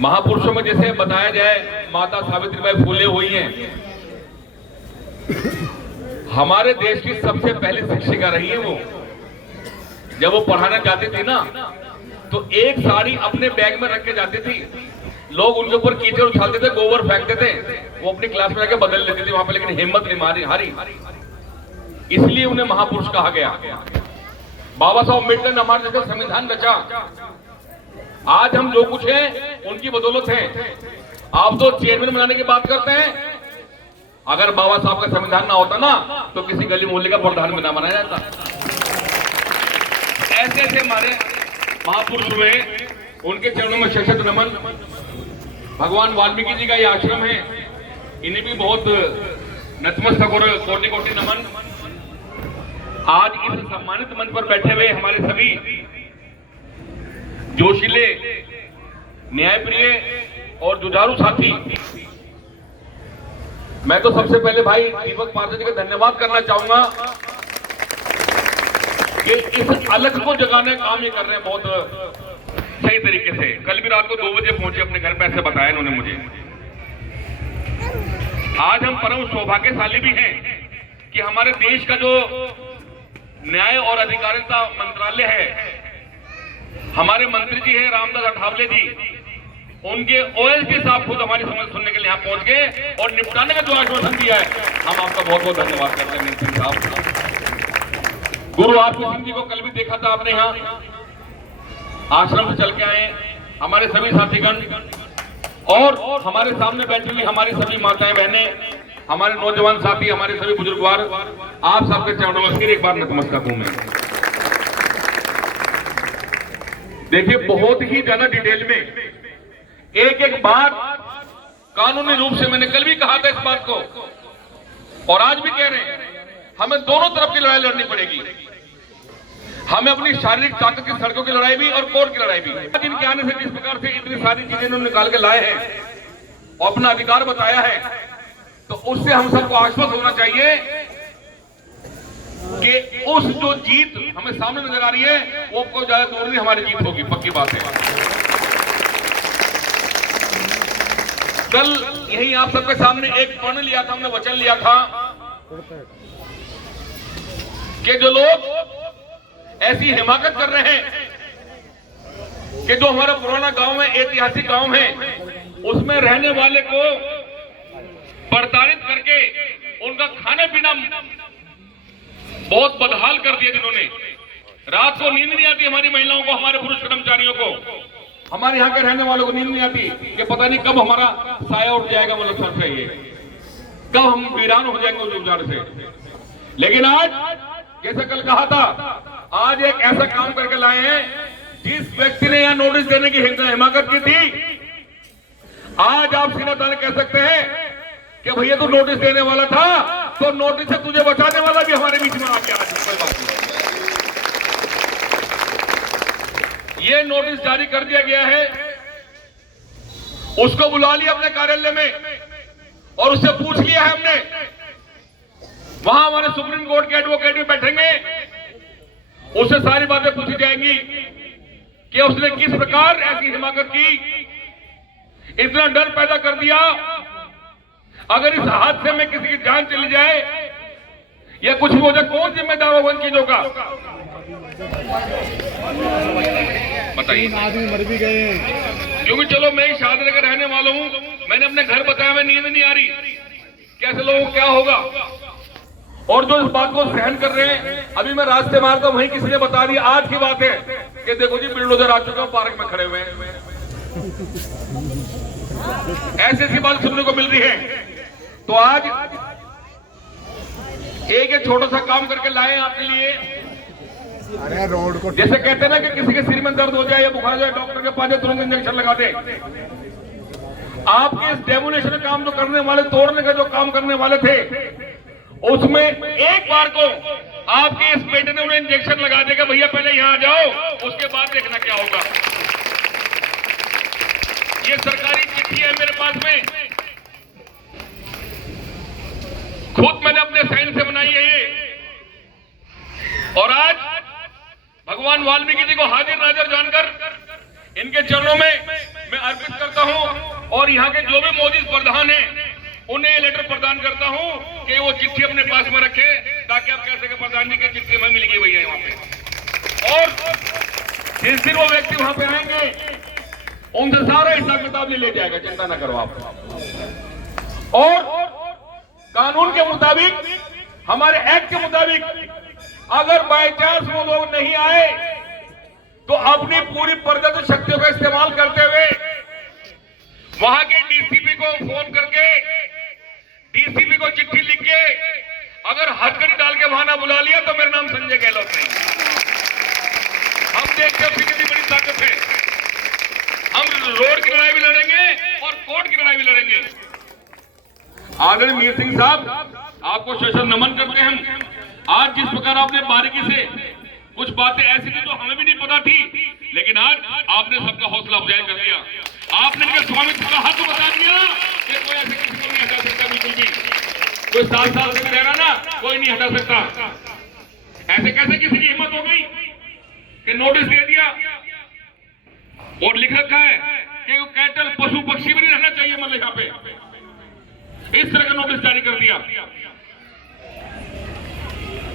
महापुरुषों में जैसे बताया जाए माता सावित्रीबाई फुले हुई हैं, हमारे देश की सबसे पहली शिक्षिका रही है वो। जब वो पढ़ाना जाती थी ना तो एक साड़ी अपने बैग में रख के जाती थी, लोग उनके ऊपर कीचड़ उछालते थे, गोबर फेंकते थे, वो अपनी क्लास में जाके बदल लेती थी वहां पे, लेकिन हिम्मत नहीं हारी, इसलिए उन्हें महापुरुष कहा गया। बाबा साहब अम्बेडकर ने हमारे देश का संविधान रचा, आज हम जो कुछ हैं उनकी बदौलत है। आप तो चेयरमैन बनाने की बात करते हैं, अगर बाबा साहब का संविधान ना होता ना तो किसी गली मोहल्ले का प्रधान भी ना बनाया जाता। ऐसे ऐसे हमारे महापुरुष हुए, उनके चरणों में शत नमन। भगवान वाल्मीकि जी का ये आश्रम है, इन्हें भी बहुत नतमस्तक और कोटि कोटि नमन। आज इस सम्मानित मंच पर बैठे हुए हमारे सभी जोशीले, न्यायप्रिय और जुझारू साथी, मैं तो सबसे पहले भाई दीपक पारसे जी का धन्यवाद करना चाहूंगा कि इस अलग को जगाने का काम ये कर रहे हैं बहुत सही तरीके से। कल भी रात को 2 बजे पहुंचे अपने घर पे, ऐसे बताया इन्होंने मुझे। आज हम परम सौभाग्यशाली भी हैं कि हमारे देश का जो न्याय और अधिकारिता मंत्रालय है, हमारे मंत्री जी हैं रामदास अठावले जी, उनके ओएसडी साहब खुद हमारी समझ सुनने के लिए यहाँ पहुंच गए और निपटाने का जो आश्वासन दिया है, हम आपका बहुत बहुत धन्यवाद करते हैं मंत्री साहब। गुरु आरपी सिंह जी को कल भी देखा था आपने, यहाँ आश्रम से चल के आए हमारे सभी साथीगण, और हमारे सामने बैठी हुई हमारी सभी माताएं बहनें, हमारे नौजवान साथी, हमारे सभी बुजुर्गवार, आप सबके चरणों में फिर एक बार नतमस्तक हूं मैं। देखिए बहुत ही ज्यादा डिटेल में एक एक बात कानूनी रूप से, मैंने कल भी कहा था इस बात को और आज भी कह रहे हैं, हमें दोनों तरफ की लड़ाई लड़नी पड़ेगी। हमें अपनी शारीरिक ताकत की सड़कों की लड़ाई भी और कोर्ट की लड़ाई भी। जिनके आने से जिस प्रकार से इतनी सारी चीजें इन्होंने निकाल के लाए हैं और अपना अधिकार बताया है, तो उससे हम सबको आश्वस्त होना चाहिए कि उस जो जीत हमें सामने नजर आ रही है वो कोई ज्यादा दूर नहीं हमारी जीत होगी, पक्की बात है। कल यही आप सबके सामने एक पढ़ लिया था, हमने वचन लिया था कि जो लोग ऐसी हिमाकत कर रहे हैं कि जो हमारा पुराना गांव है, ऐतिहासिक गांव है, उसमें रहने वाले को प्रताड़ित करके उनका खाना पीना बहुत बदहाल कर दिया, जिन्होंने रात को नींद नहीं आती हमारी महिलाओं को, हमारे पुरुष कर्मचारियों को, हमारे यहाँ के रहने वालों को नींद नहीं आती कि पता नहीं कब हमारा साया उठ जाएगा, वो लक्षण चाहिए, कब हम वीरान हो जाएंगे उस उपचार से। लेकिन आज जैसे कल कहा था, आज एक ऐसा काम करके लाए हैं, जिस व्यक्ति ने यहाँ नोटिस देने की हिमाकत की थी, आज आप सीना तान कह सकते हैं कि भैया तू नोटिस देने वाला था तो नोटिस से तुझे बचाने वाला भी हमारे बीच में आ गया। कोई बात नहीं, ये नोटिस जारी कर दिया गया है, उसको बुला लिया अपने कार्यालय में और उससे पूछ लिया है हमने, वहां हमारे सुप्रीम कोर्ट के एडवोकेट भी बैठेंगे, उससे सारी बातें पूछी जाएंगी कि उसने किस प्रकार ऐसी हिमाकत की, इतना डर पैदा कर दिया, अगर इस हादसे में किसी की जान चली जाए या कुछ भी हो जाए, कौन जिम्मेदार होगा इन चीजों का, बताइए। आदमी मर भी गए, क्योंकि चलो मैं ही शाहदरा का रहने वाला हूं, मैंने अपने घर बताया, मैं नींद नहीं आ रही, कैसे लोगों को क्या होगा, और जो इस बात को सहन कर रहे हैं, अभी मैं रास्ते मार रहा हूं, वहीं किसी ने बता दिया, आज की बात है कि देखो जी बिल्डोजर आ चुका, पार्क में खड़े हुए हैं, ऐसी ऐसी बात सुनने को मिल रही है। तो आज एक छोटा सा काम करके लाए आपके लिए। अरे रोड को जैसे कहते हैं ना कि किसी के सिर में दर्द हो जाए या बुखार जाए, डॉक्टर के पास जाए, तुरंत इंजेक्शन लगा दे। आपके इस डेमोलेशन काम जो करने वाले, तोड़ने का जो काम करने वाले थे, उसमें एक बार को आपके इस बेटे ने उन्हें इंजेक्शन लगा देगा, भैया पहले यहां आ जाओ, उसके बाद देखना क्या होगा। ये सरकारी चिट्ठी है मेरे पास में, खुद मैंने अपने साइन से बनाई है ये, और आज भगवान वाल्मीकि जी को हाजिर नाजिर जानकर इनके चरणों में मैं अर्पित और यहाँ के जो भी मौजूद प्रधान हैं उन्हें लेटर प्रदान करता हूँ कि वो चिट्ठी अपने पास में रखे, ताकि आप कह सके प्रधान जी की चिट्ठी हमें मिल गई भैया यहाँ पे। और जिस दिन वो व्यक्ति वहां पे आएंगे उनसे सारा हिसाब किताब ले जाएगा, चिंता ना करो आप। और कानून के मुताबिक, हमारे एक्ट के मुताबिक, अगर बाय चांस वो लोग नहीं आए तो अपनी पूरी प्रदत्त शक्तियों का इस्तेमाल करते हुए वहां के डीसीपी को फोन करके, डीसीपी को चिट्ठी लिख के अगर हथकड़ी डाल के वहां ना बुला लिया तो मेरा नाम संजय गहलोत नहीं। हम देखते हैं कितनी बड़ी ताकत है। हम रोड की लड़ाई भी लड़ेंगे और कोर्ट की लड़ाई भी लड़ेंगे। आदरणीय मीर सिंह साहब, आपको शेषन नमन करते हैं हम। आज जिस प्रकार आपने बारीकी से कुछ बातें ऐसी थी जो हमें भी नहीं पता थी, लेकिन आज आपने सबका हौसला अफजाई कर दिया। आपने इनके स्वामित्व का हक बता दिया कि कोई ऐसे किसी को नहीं हटा सकता, बिल्कुल भी। कोई 7 साल से भी रह रहा ना, कोई नहीं हटा सकता। ऐसे कैसे किसी की हिम्मत हो गई कि नोटिस दे दिया और लिख रखा है कि कैटल पशु पक्षी भी नहीं रहना चाहिए, मतलब यहाँ पे इस तरह का नोटिस जारी कर दिया।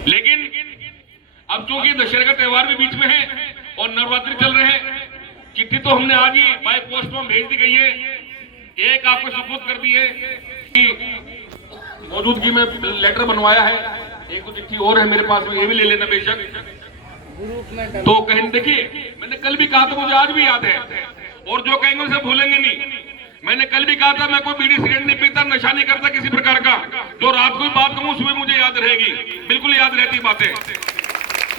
लेकिन अब चूंकि दशहरे का त्योहार भी बीच में है और नवरात्रि चल रहे हैं, चिट्ठी तो हमने आज ही बाय पोस्ट में भेज दी गई है। एक आपको सुपुर्द कर दी है कि मौजूदगी में लेटर बनवाया है, एक तो चिट्ठी और है मेरे पास में, ये भी ले लेना बेशक। तो कहीं देखिए, मैंने कल भी कहा था, मुझे आज भी याद है, और जो कहेंगे उसे भूलेंगे नहीं। मैंने कल भी कहा था मैं कोई बीड़ी सिगरेट नहीं पीता, नशा नहीं करता किसी प्रकार का। जो रात को बात कहूं सुबह मुझे याद रहेगी, बिल्कुल याद रहती बातें।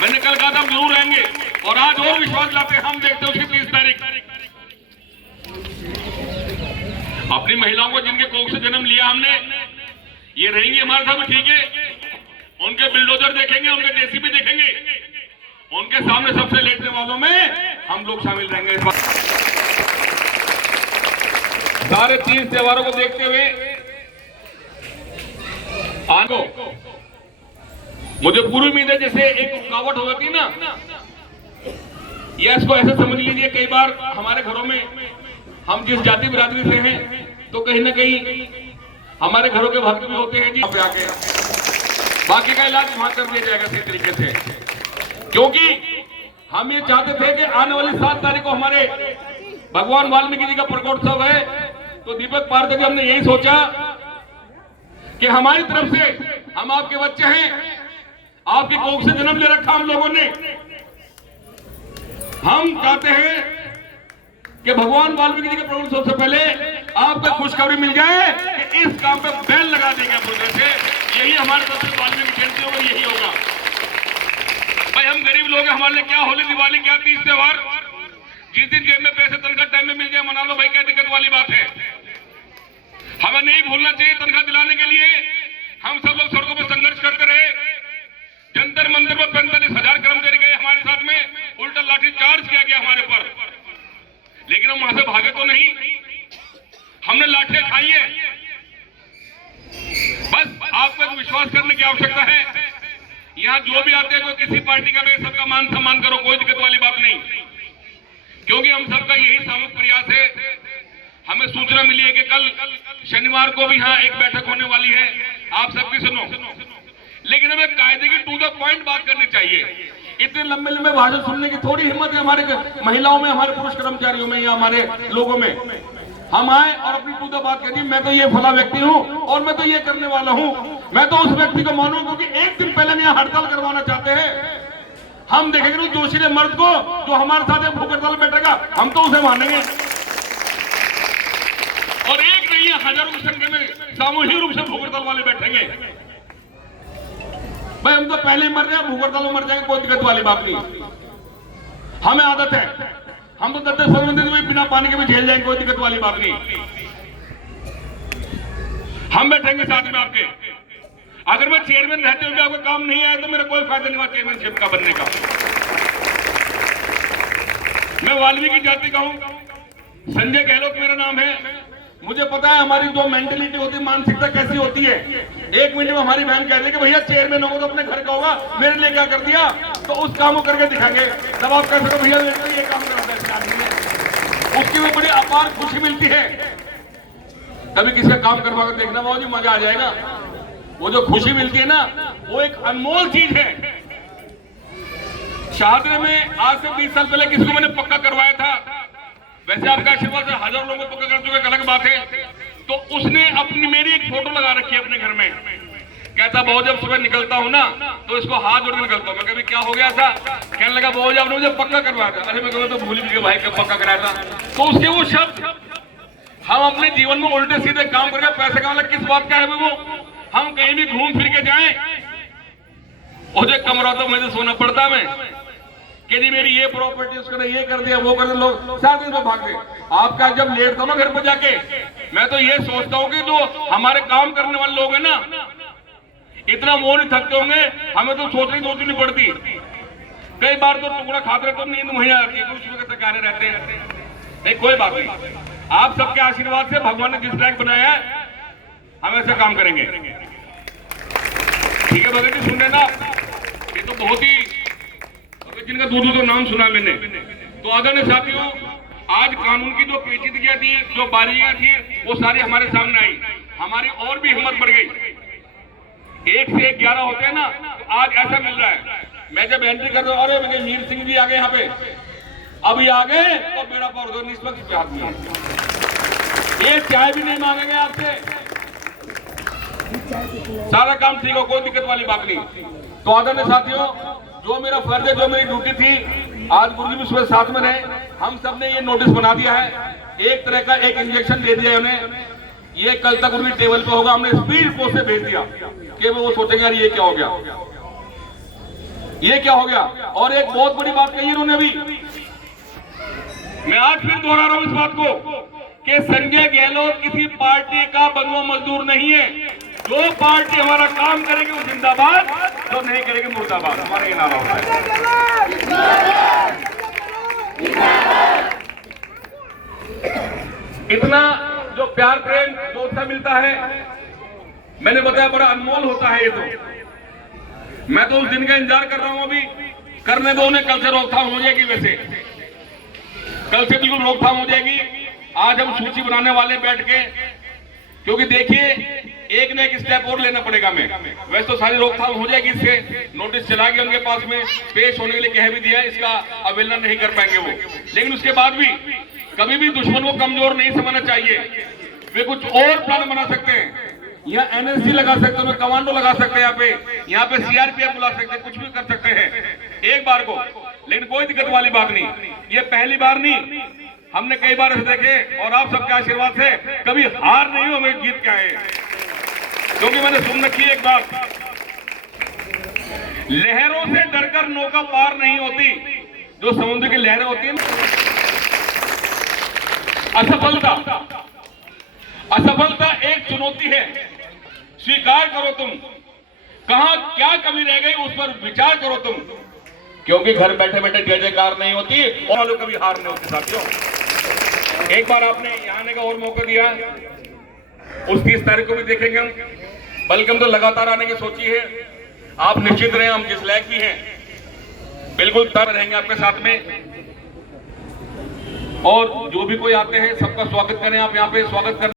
मैंने कल कहा था हम जरूर रहेंगे, और आज और विश्वास लाते हैं। हम देखते हैं उसकी 30 तारीख अपनी महिलाओं को जिनके कोख से जन्म लिया हमने, ये रहेंगी हमारे साथ, ठीक है। उनके बिल्डोजर देखेंगे, उनके जेसीबी देखेंगे, उनके सामने सबसे लेटने वालों में हम लोग शामिल रहेंगे इस बार। सारे 30 त्योहारों को देखते हुए आगे मुझे पूरी उम्मीद है, जैसे एक रुकावट हो जाती ना, या इसको ऐसे समझ लीजिए, कई बार हमारे घरों में हम जिस जाति बिरादरी से हैं, तो कहीं ना कहीं हमारे घरों के भक्त भी होते हैं जी, पे आके बाकी का इलाज वहां कर दिया जाएगा सही तरीके से। क्योंकि हम ये चाहते थे कि आने वाली 7 तारीख को हमारे भगवान वाल्मीकि जी का प्रकोत्सव है, तो दीपक पार्वती जी हमने यही सोचा कि हमारी तरफ से, हम आपके बच्चे हैं, आपकी कोख से जन्म ले रखा हम लोगों ने, हम चाहते हैं कि भगवान वाल्मीकि जी के प्रकोत्सव से पहले आपको खुशखबरी मिल जाए कि इस काम पे बैन लगा देंगे पूरे से। यही हमारे तरफ से वाल्मीकि जयंती होगा, यही होगा। भाई हम गरीब लोग हैं, हमारे लिए क्या होली दिवाली क्या 30 त्योहार, जिस दिन जेब में पैसे तनख्वाह टाइम में मिल जाए मना लो भाई, क्या दिक्कत वाली बात है। हमें नहीं भूलना चाहिए, तनख्वाह दिलाने के लिए हम सब लोग सड़कों पर संघर्ष करते रहे। जंतर मंदिर में 45,000 कर्मचारी गए हमारे साथ में, उल्टा लाठी चार्ज किया गया हमारे पर, लेकिन हम वहां से भागे तो नहीं, हमने लाठियां खाई है। बस आपको एक विश्वास करने की आवश्यकता है। यहाँ जो भी आते हैं, कोई किसी पार्टी का भी, सबका मान सम्मान करो, कोई दिक्कत वाली बात नहीं, क्योंकि हम सबका यही सामूहिक प्रयास है। हमें सूचना मिली है कि कल शनिवार को भी यहाँ एक बैठक होने वाली है, आप सबकी सुनो, लेकिन हमें कायदे की टू द पॉइंट बात करनी चाहिए। इतने लंबे लंबे भाषण सुनने की थोड़ी हिम्मत है हमारे महिलाओं में, हमारे पुरुष कर्मचारियों में या हमारे लोगों में। हम आए और अपनी टू द बात कह दी, मैं तो ये फला व्यक्ति हूँ और मैं तो ये करने वाला हूँ। मैं तो उस व्यक्ति को मानूं क्योंकि एक दिन पहले यहाँ हड़ताल करवाना चाहते हैं। हम देखेंगे उस जोशीले मर्द को जो हमारे साथ भूख हड़ताल बैठेगा, हम तो उसे मानेंगे। और एक नहीं है, हजारों की संख्या में सामूहिक रूप से भूख हड़ताल वाले बैठेंगे। भाई हम तो पहले मर जाए, भूख हड़ताल में मर जाएंगे, कोई दिक्कत वाली बात नहीं। हमें आदत है, हम तो 10-10 संबंधित में बिना पानी के भी झेल जाएंगे, कोई दिक्कत वाली बात नहीं। हम बैठेंगे साथ में आपके। अगर मैं चेयरमैन रहते हुए भी आपका काम नहीं आया तो मेरा कोई फायदा नहीं हुआ चेयरमैनशिप का बनने का। मैं वाल्मीकि जाति का हूं, संजय गहलोत मेरा नाम है। मुझे पता है हमारी जो मेंटेलिटी होती है, मानसिकता कैसी होती है। एक मिनट में हमारी बहन कह दे कि भैया चेयरमैन होगा तो अपने घर का होगा, मेरे लिए क्या कर दिया, तो उस काम को करके दिखाएंगे। जब आप कह सको भैया ये काम करा था, उसकी भी बड़ी अपार खुशी मिलती है कभी किसी का काम करवा कर देखना बाबू जी, मजा आ जाएगा। वो जो खुशी मिलती है ना, वो एक अनमोल चीज है। शाहदरे में आज से 20 साल पहले किसी को मैंने पक्का करवाया था, वैसे आपका आशीर्वाद से हजारों लोगों को पक्का कर चुके, अलग बात है। तो उसने अपनी मेरी एक फोटो लगा रखी है अपने घर में, कहता बहुत जब सुबह निकलता हूं ना तो इसको हाथ जोड़ के निकलता हूं। मैं कभी क्या हो गया था, कहने लगा बहुत जब आपने मुझे पक्का करवाया था। अरे मैं कहूँ तो भूल भी भाई कब पक्का कराया था। तो उसके वो शब्द हम अपने जीवन में उल्टे सीधे काम करके पैसे कमाना किस बात का है वो। हम कहीं भी घूम फिर के जाएं, मुझे कमरा तो मुझे सोना पड़ता मैं कि जी मेरी ये प्रॉपर्टी उसने ये कर दिया वो कर दिया, लोग 7 दिन में भाग गए। आपका जब लेटता हूं ना घर पर जाके, मैं तो ये सोचता हूं कि जो हमारे काम करने वाले लोग हैं ना, इतना मोह नहीं थकते होंगे, हमें तो सोचनी नहीं पड़ती। कई बार तो टुकड़ा खाते रहते तो नींद मुहैया आती है, कुछ गाने रहते हैं। नहीं कोई बात नहीं, आप सबके आशीर्वाद से भगवान ने जिस लायक बनाया है हम ऐसे काम करेंगे। ठीक है भगत जी, सुन लेना, ये तो बहुत ही जिनका दूर तो नाम सुना मैंने। तो आदरणीय साथियों, आज कानून की जो पेचीदगियां थी, जो बारीकियां थी, वो सारी हमारे सामने आई। हमारी और भी हिम्मत बढ़ गई। 1 से 11 होते हैं ना, तो आज ऐसा मिल रहा है। मैं जब एंट्री कर रहा हूं, अरे मेरे मीर सिंह जी आ गए यहाँ पे, अभी आ गए तो बेड़ा पार दो, निष्पक्ष हाथ में ये चाय भी नहीं मांगेंगे आपसे, सारा काम ठीक हो, कोई दिक्कत वाली बात नहीं। तो आदरणीय साथियों, जो मेरा फर्ज है, जो मेरी ड्यूटी थी, आज गुरु जी भी सुबह साथ में रहे, हम सब ने ये नोटिस बना दिया है। एक तरह का एक इंजेक्शन दे दिया है उन्हें, ये कल तक उनकी टेबल पे होगा। हमने स्पीड पोस्ट से भेज दिया कि वो सोचेंगे यार ये क्या हो गया, ये क्या हो गया। और एक बहुत बड़ी बात कही उन्होंने अभी, मैं आज फिर दोहरा रहा हूं इस बात को कि संजय गहलोत किसी पार्टी का बंधुआ मजदूर नहीं है। जो पार्टी हमारा काम करेगी वो जिंदाबाद, जो नहीं करेगी मुर्दाबाद। हमारा ये नारा होता है। इतना जो प्यार प्रेम जो उत्साह मिलता है, मैंने बताया बड़ा अनमोल होता है ये। तो मैं तो उस दिन का इंतजार कर रहा हूं, अभी करने दो उन्हें, कल से रोकथाम हो जाएगी। वैसे कल से बिल्कुल रोकथाम हो जाएगी। आज हम सूची बनाने वाले बैठ के, क्योंकि देखिए एक न एक स्टेप और लेना पड़ेगा। मैं वैसे तो सारी रोकथाम हो जाएगी, इससे नोटिस चला गया उनके पास में, पेश होने के लिए कह भी दिया, इसका अवहेलना नहीं कर पाएंगे वो। लेकिन उसके बाद भी कभी भी दुश्मन को कमजोर नहीं समझना चाहिए। वे कुछ और प्लान बना सकते हैं, यहाँ एनएसजी लगा सकते हैं, कमांडो लगा सकते हैं, यहाँ पे सीआरपीएफ बुला सकते हैं, कुछ भी कर सकते हैं एक बार को। लेकिन कोई दिक्कत वाली बात नहीं, ये पहली बार नहीं, हमने कई बार ऐसे देखे। और आप सबके आशीर्वाद से कभी हार नहीं हो, हमें जीत के आए। क्योंकि मैंने सुन रखी है एक बात, लहरों से डरकर नौका पार नहीं होती। जो समुद्र की लहरें होती है ना, असफलता एक चुनौती है, स्वीकार करो तुम। कहां क्या कमी रह गई उस पर विचार करो तुम, क्योंकि घर बैठे बैठे जय जयकार नहीं होती और कभी हार नहीं होती। साथियों, एक बार आपने यहाँ आने का और मौका दिया, उस 30 तारीख को भी देखेंगे हम, बल्कि हम तो लगातार आने की सोची है। आप निश्चित रहे, हम जिस लायक भी हैं बिल्कुल तब रहेंगे आपके साथ में। और जो भी कोई आते हैं सबका स्वागत करें, आप यहाँ पे स्वागत करें।